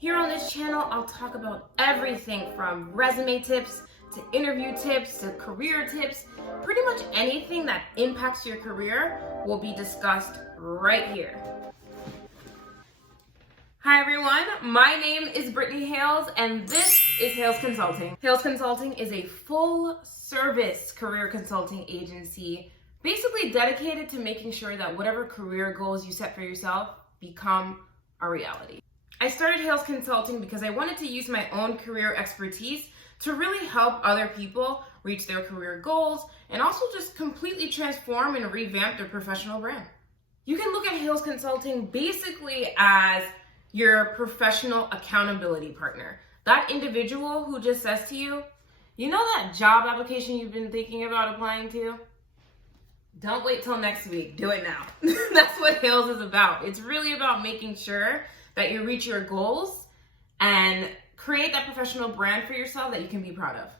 Here on this channel, I'll talk about everything from resume tips to interview tips to career tips. Pretty much anything that impacts your career will be discussed right here. Hi everyone, my name is Brittany Hayles and this is Hayles Consulting. Hayles Consulting is a full-service career consulting agency basically dedicated to making sure that whatever career goals you set for yourself become a reality. I started Hayles Consulting because I wanted to use my own career expertise to really help other people reach their career goals and also just completely transform and revamp their professional brand. You can look at Hayles Consulting basically as your professional accountability partner. That individual who just says to you, you know that job application you've been thinking about applying to? Don't wait till next week, do it now. That's what Hayles is about. It's really about making sure that you reach your goals and create that professional brand for yourself that you can be proud of.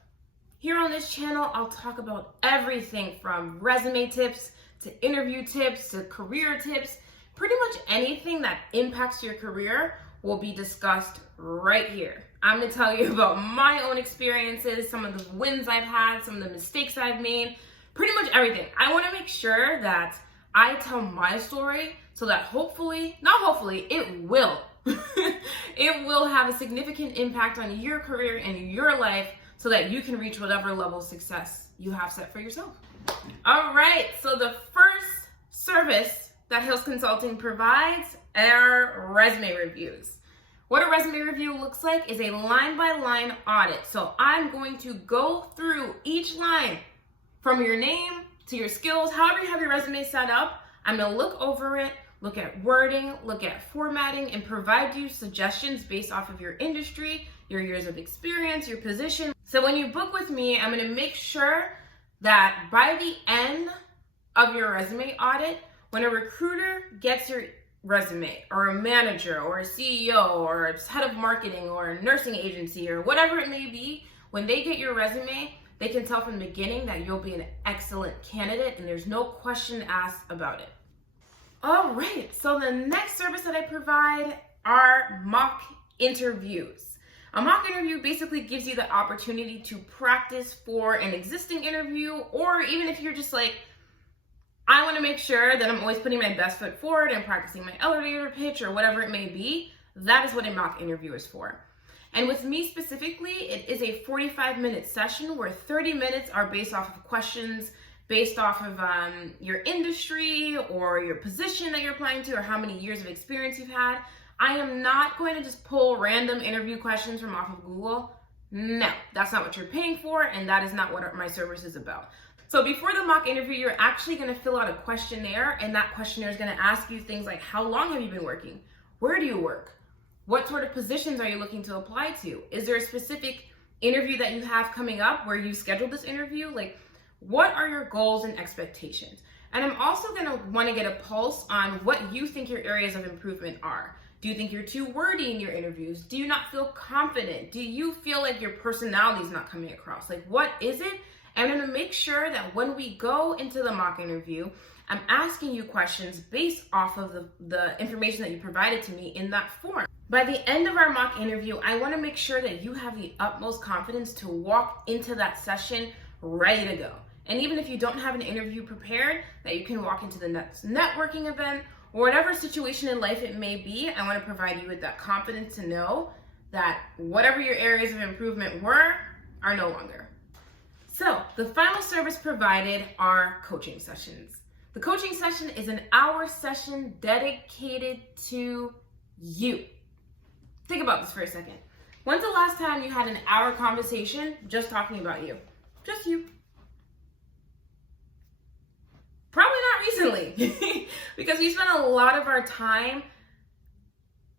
Here on this channel, I'll talk about everything from resume tips to interview tips to career tips. Pretty much anything that impacts your career will be discussed right here. I'm gonna tell you about my own experiences, some of the wins I've had, some of the mistakes I've made, pretty much everything. I wanna make sure that I tell my story so that it will. It will have a significant impact on your career and your life so that you can reach whatever level of success you have set for yourself. All right, so the first service that Hayles Consulting provides are resume reviews. What a resume review looks like is a line-by-line audit. So I'm going to go through each line from your name to your skills, however you have your resume set up. I'm gonna look over it, look at wording, look at formatting, and provide you suggestions based off of your industry, your years of experience, your position. So when you book with me, I'm gonna make sure that by the end of your resume audit, when a recruiter gets your resume, or a manager, or a CEO, or a head of marketing, or a nursing agency, or whatever it may be, when they get your resume, they can tell from the beginning that you'll be an excellent candidate and there's no question asked about it. All right, so the next service that I provide are mock interviews. A mock interview basically gives you the opportunity to practice for an existing interview, or even if you're just like, I want to make sure that I'm always putting my best foot forward and practicing my elevator pitch or whatever it may be, that is what a mock interview is for. And with me specifically, it is a 45-minute session where 30 minutes are based off of questions based off of your industry or your position that you're applying to or how many years of experience you've had. I am not going to just pull random interview questions from off of Google. No, that's not what you're paying for, and that is not what my service is about. So before the mock interview, you're actually going to fill out a questionnaire, and that questionnaire is going to ask you things like, how long have you been working? Where do you work? What sort of positions are you looking to apply to? Is there a specific interview that you have coming up where you scheduled this interview? Like, what are your goals and expectations? And I'm also going to want to get a pulse on what you think your areas of improvement are. Do you think you're too wordy in your interviews? Do you not feel confident? Do you feel like your personality is not coming across? Like, what is it? I'm going to make sure that when we go into the mock interview, I'm asking you questions based off of the information that you provided to me in that form. By the end of our mock interview, I want to make sure that you have the utmost confidence to walk into that session ready to go. And even if you don't have an interview prepared, that you can walk into the next networking event or whatever situation in life it may be, I want to provide you with that confidence to know that whatever your areas of improvement were are no longer. So the final service provided are coaching sessions. The coaching session is an hour session dedicated to you. Think about this for a second. When's the last time you had an hour conversation just talking about you? Just you. Probably not recently, because we spend a lot of our time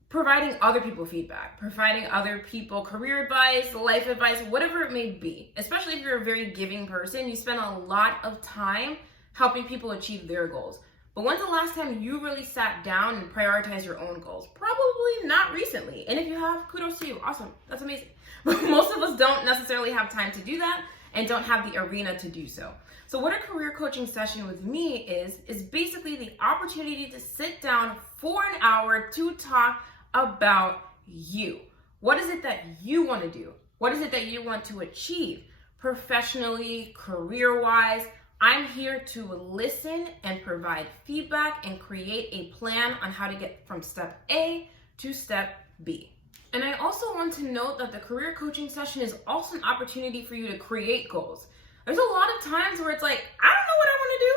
providing other people feedback, providing other people career advice, life advice, whatever it may be. Especially if you're a very giving person, you spend a lot of time helping people achieve their goals. But when's the last time you really sat down and prioritized your own goals? Probably not recently. And if you have, kudos to you. Awesome. That's amazing. But most of us don't necessarily have time to do that and don't have the arena to do so. So what a career coaching session with me is basically the opportunity to sit down for an hour to talk about you. What is it that you want to do? What is it that you want to achieve professionally, career-wise? I'm here to listen and provide feedback and create a plan on how to get from step A to step B. And I also want to note that the career coaching session is also an opportunity for you to create goals. There's a lot of times where it's like, I don't know what I want to do.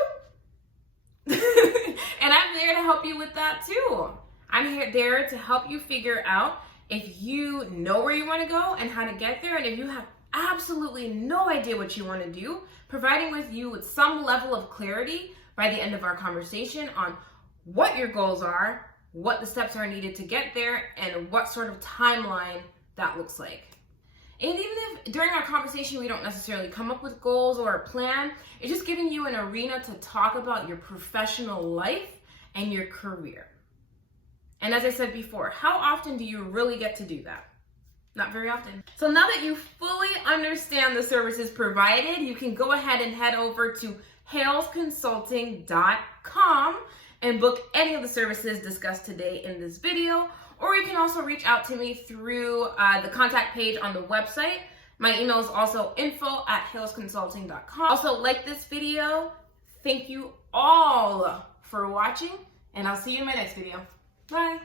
And I'm there to help you with that too. I'm there to help you figure out if you know where you want to go and how to get there, and if you have absolutely no idea what you want to do, providing with you with some level of clarity by the end of our conversation on what your goals are, what the steps are needed to get there, and what sort of timeline that looks like. And even if during our conversation we don't necessarily come up with goals or a plan, it's just giving you an arena to talk about your professional life and your career. And as I said before, how often do you really get to do that? Not very often. So now that you fully understand the services provided, you can go ahead and head over to haylesconsulting.com and book any of the services discussed today in this video, or you can also reach out to me through the contact page on the website. My email is also info@haylesconsulting.com. Also, like this video. Thank you all for watching, and I'll see you in my next video. Bye.